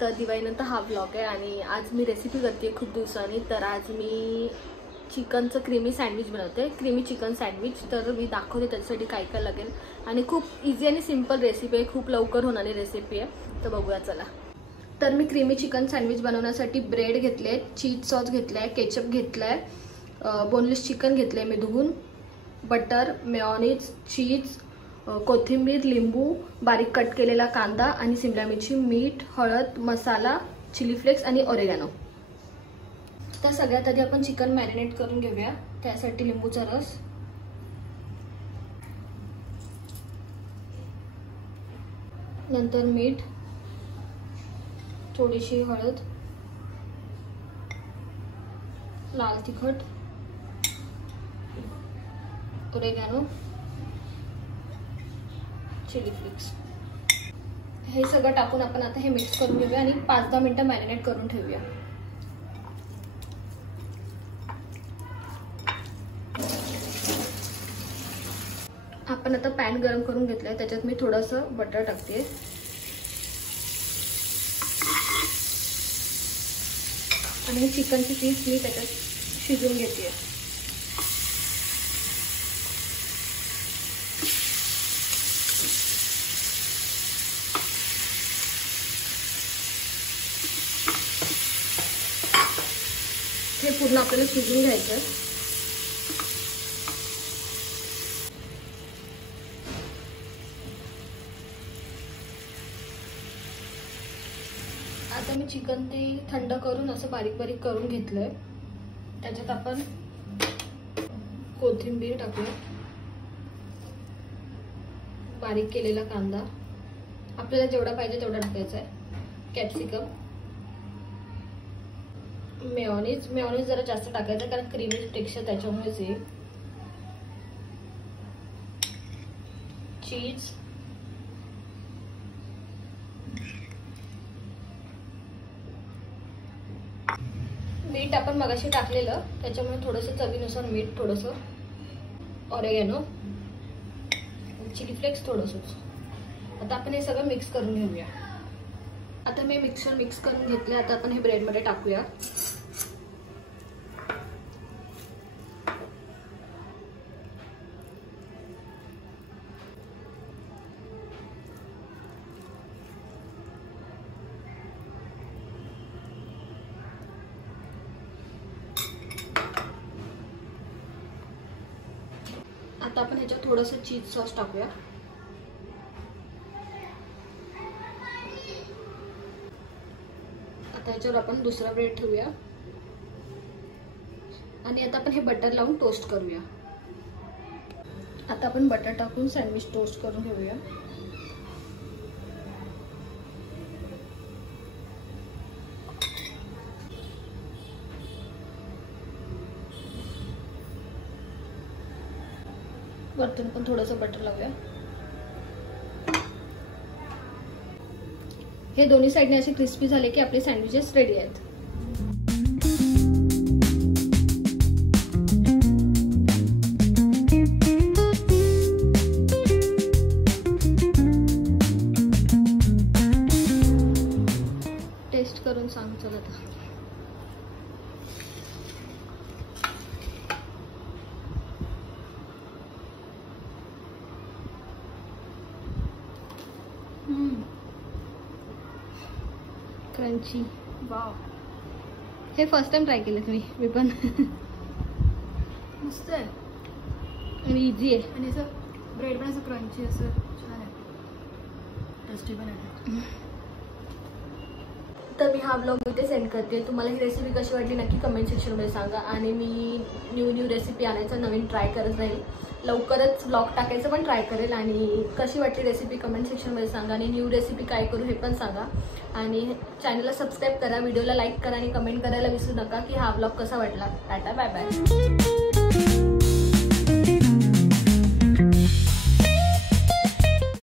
तर दिवाळीनंतर हा व्लॉग आहे आणि आज मी रेसिपी करते खूप दिवसांनी। तर आज मी चिकनचं क्रीमी सँडविच बनवते, क्रीमी चिकन सँडविच। तर मी दाखवते त्याच्यासाठी काय काय लागेल आणि खूप इझी आणि सिंपल रेसिपी आहे, खूप लवकर होणारी रेसिपी आहे। तर बघूया चला। तर मी क्रीमी चिकन सँडविच बनवण्यासाठी ब्रेड घेतले, चीज सॉस घेतलाय, केचप घेतलाय, बोनलेस चिकन घेतले मी धुवून, बटर, मेयोनीज, चीज, कोथिंबीर, लिंबू, बारीक कट केलेला कांदा आणि शिमला मिरची, मीठ, हळद, मसाला, चिली फ्लेक्स आणि ओरेगानो। तर सगळ्यात आधी आपण चिकन मॅरिनेट करून घेऊया। त्यासाठी लिंबूचा रस, नंतर मीठ, थोडीशी हळद, लाल तिखट, ओरेगानो, चिली फ्लेक्स, हे सगळं टाकून आपण आता हे मिक्स करून घेऊया आणि 5-10 मिनिटं मॅरिनेट करून ठेवूया। आपण आता पॅन गरम करून घेतलाय, त्याच्यात मी थोडंसं बटर टाकते आणि चिकनची पीस मी त्याच्यात शिजवून घेते। हे पूर्ण आपल्याला शिजवून घ्यायचं। आता मी चिकन ते थंड करून असं बारीक बारीक करून घेतलंय। त्याच्यात आपण कोथिंबीर टाकूया, बारीक केलेला कांदा, आपल्याला जेवढा पाहिजे तेवढा टाकायचा आहे, कॅप्सिकम, मेयोनीज जरा जास्त टाकायचं कारण क्रीमी टेक्स्चर त्याच्यामुळेच येईल, चीज, मीठ आपण मगाशी टाकलेलं त्याच्यामुळे थोडंसं चवीनुसार मीठ, थोडंसं ओरेगानो, चिली फ्लेक्स थोडंसंच। आता आपण हे सगळं मिक्स करून घेऊया। आता मी मिक्स करून घेतले। आता आपण हे ब्रेड मध्ये टाकूया। आता आपण ह्याच्यात थोडंसं चीज सॉस टाकूया। आता ह्याच्यावर आपण दुसरा ब्रेड ठेवूया आणि आता आपण हे बटर लावून टोस्ट करूया। आता आपण बटर टाकून सँडविच टोस्ट करून घेऊया। वरतून पण थोडंसं बटर लावूया। हे दोन्ही साइडने असे क्रिस्पी झाले की आपले सँडविचेस रेडी आहेत। टेस्ट करून सांग चला आता। क्रंची, वाव, हे फर्स्ट टाइम ट्राय केलं मी पण। मस्त आहे आणि इझी आहे आणि असं ब्रेड पण असं क्रंची, असं छान आहे, टेस्टी पण आहे। तर मी हा ब्लॉग इथे सेंड करते। तुम्हाला ही रेसिपी कशी वाटली नक्की कमेंट सेक्शनमध्ये सांगा आणि मी न्यू रेसिपी आणायचं नवीन ट्राय करत राहील। लवकरच ब्लॉग टाकायचं पण ट्राय करेल आणि कशी वाटली रेसिपी कमेंट सेक्शनमध्ये सांगा आणि न्यू रेसिपी काय करू हे पण सांगा आणि चॅनलला सबस्क्राईब करा, व्हिडिओला लाईक करा आणि कमेंट करायला विसरू नका की हा ब्लॉग कसा वाटला। Tata, bye bye.